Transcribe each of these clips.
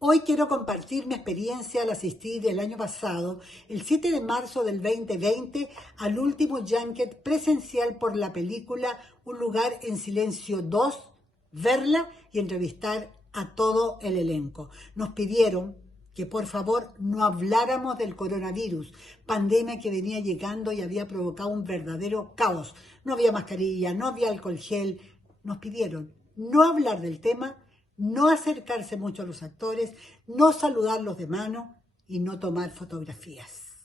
Hoy quiero compartir mi experiencia al asistir el año pasado, el 7 de marzo del 2020, al último junket presencial por la película Un lugar en Silencio 2, verla y entrevistar a todo el elenco. Nos pidieron que por favor no habláramos del coronavirus, pandemia que venía llegando y había provocado un verdadero caos. No había mascarilla, no había alcohol gel. Nos pidieron no hablar del tema, no acercarse mucho a los actores, no saludarlos de mano y no tomar fotografías.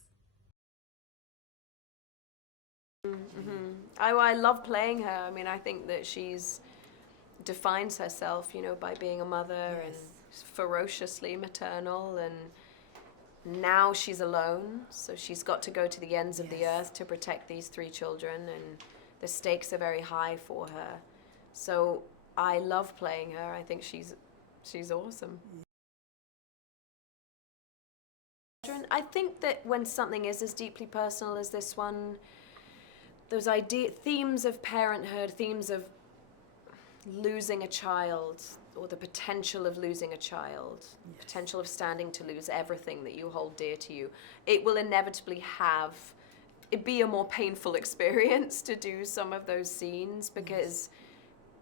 I love playing her. I mean, I think that she's defines herself, by being a mother and ferociously maternal, and now she's alone, so she's got to go to the ends of the earth to protect these 3 children, and the stakes are very high for her. So I love playing her. I think she's awesome. I think that when something is as deeply personal as this one, those themes of parenthood, themes of losing a child, or the potential of losing a child, potential of standing to lose everything that you hold dear to you, it will inevitably be a more painful experience to do some of those scenes, because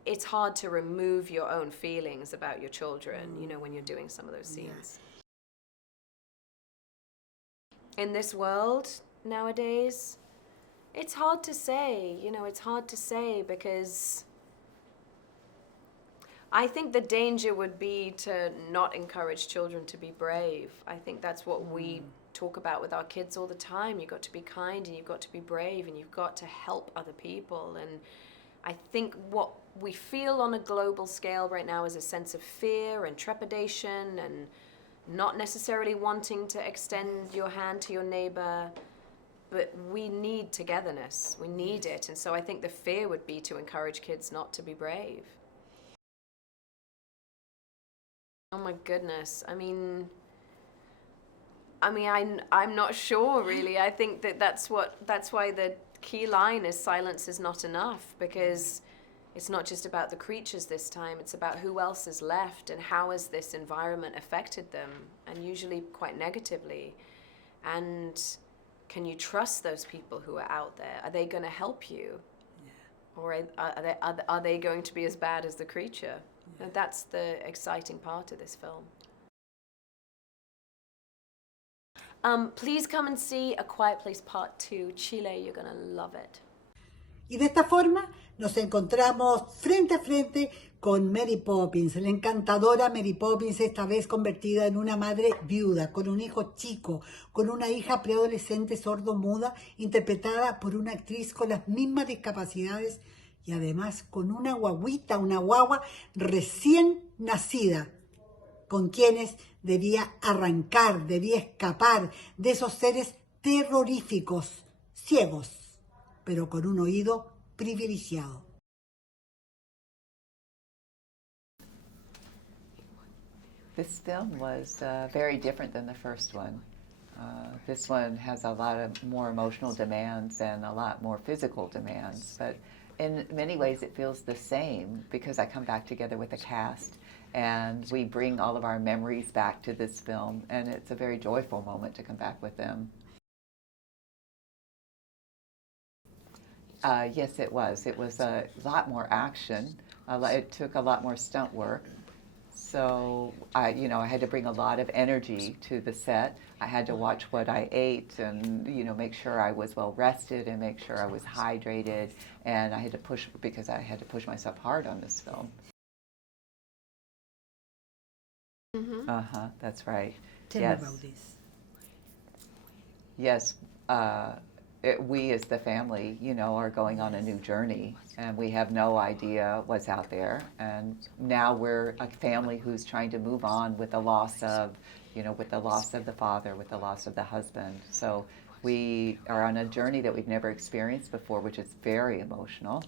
it's hard to remove your own feelings about your children, when you're doing some of those scenes. In this world nowadays, it's hard to say, because I think the danger would be to not encourage children to be brave. I think that's what we talk about with our kids all the time. You've got to be kind, and you've got to be brave, and you've got to help other people. And I think what we feel on a global scale right now is a sense of fear and trepidation, and not necessarily wanting to extend your hand to your neighbor. But we need togetherness. We need it. And so I think the fear would be to encourage kids not to be brave. Oh my goodness. I'm not sure really. I think that's why the key line is silence is not enough, because it's not just about the creatures this time, it's about who else is left and how has this environment affected them, and usually quite negatively. And can you trust those people who are out there? Are they going to help you? Or are they going to be as bad as the creature? And that's the exciting part of this film. Please come and see A Quiet Place Part 2, Chile. You're gonna love it. Y de esta forma nos encontramos frente a frente con Mary Poppins, la encantadora Mary Poppins, esta vez convertida en una madre viuda, con un hijo chico, con una hija preadolescente sordo-muda, interpretada por una actriz con las mismas discapacidades y además con una guaguita, una guagua recién nacida, con quienes debía arrancar, debía escapar de esos seres terroríficos, ciegos, pero con un oído privilegiado. This film was very different than the first one. This one has a lot of more emotional demands and a lot more physical demands, but in many ways it feels the same, because I come back together with the cast and we bring all of our memories back to this film, and it's a very joyful moment to come back with them. Yes, it was. It was a lot more action. It took a lot more stunt work. So I had to bring a lot of energy to the set. I had to watch what I ate and, make sure I was well rested and make sure I was hydrated. And I had to push, because I had to push myself hard on this film. That's right. Tell me about this. Yes. We as the family, are going on a new journey, and we have no idea what's out there. And now we're a family who's trying to move on with the loss of, with the loss of the father, with the loss of the husband. So we are on a journey that we've never experienced before, which is very emotional.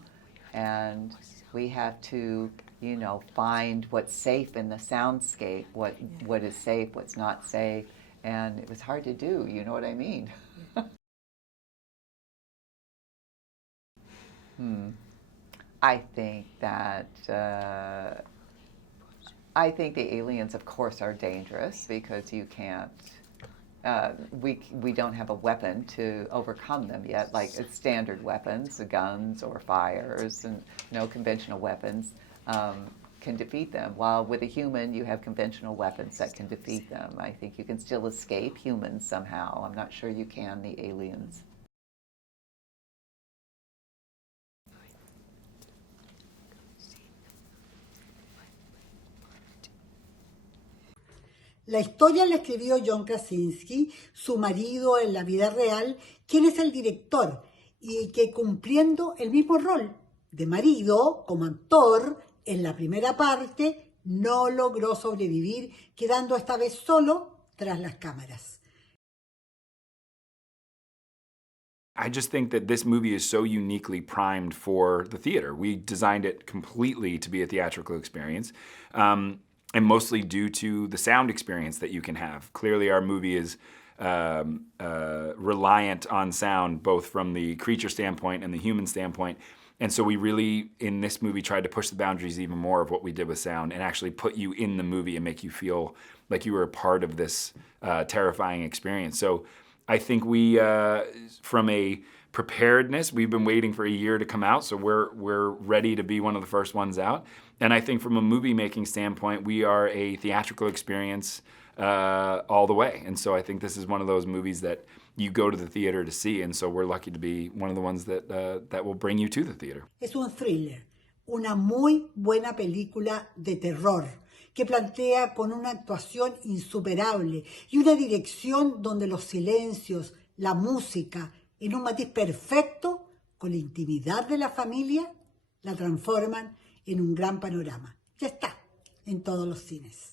And we have to, find what's safe in the soundscape, what is safe, what's not safe. And it was hard to do, you know what I mean? I think that I think the aliens, of course, are dangerous because you can't. We don't have a weapon to overcome them yet, like standard weapons, guns or fires, and no conventional weapons can defeat them. While with a human, you have conventional weapons that can defeat them. I think you can still escape humans somehow. I'm not sure you can the aliens. La historia la escribió John Krasinski, su marido en la vida real, quien es el director y que cumpliendo el mismo rol de marido como actor en la primera parte, no logró sobrevivir, quedando esta vez solo tras las cámaras. I just think that this movie is so uniquely primed for the theater. We designed it completely to be a theatrical experience. And mostly due to the sound experience that you can have. Clearly our movie is reliant on sound, both from the creature standpoint and the human standpoint. And so we really, in this movie, tried to push the boundaries even more of what we did with sound and actually put you in the movie and make you feel like you were a part of this terrifying experience. So I think we, from a preparedness, we've been waiting for a year to come out, so we're ready to be one of the first ones out. And I think from a movie making standpoint, we are a theatrical experience all the way. And so I think this is one of those movies that you go to the theater to see, and so we're lucky to be one of the ones that will bring you to the theater. Es un thriller, una muy buena película de terror que plantea con una actuación insuperable y una dirección donde los silencios, la música, en un matiz perfecto, con la intimidad de la familia, la transforman en un gran panorama. Ya está en todos los cines.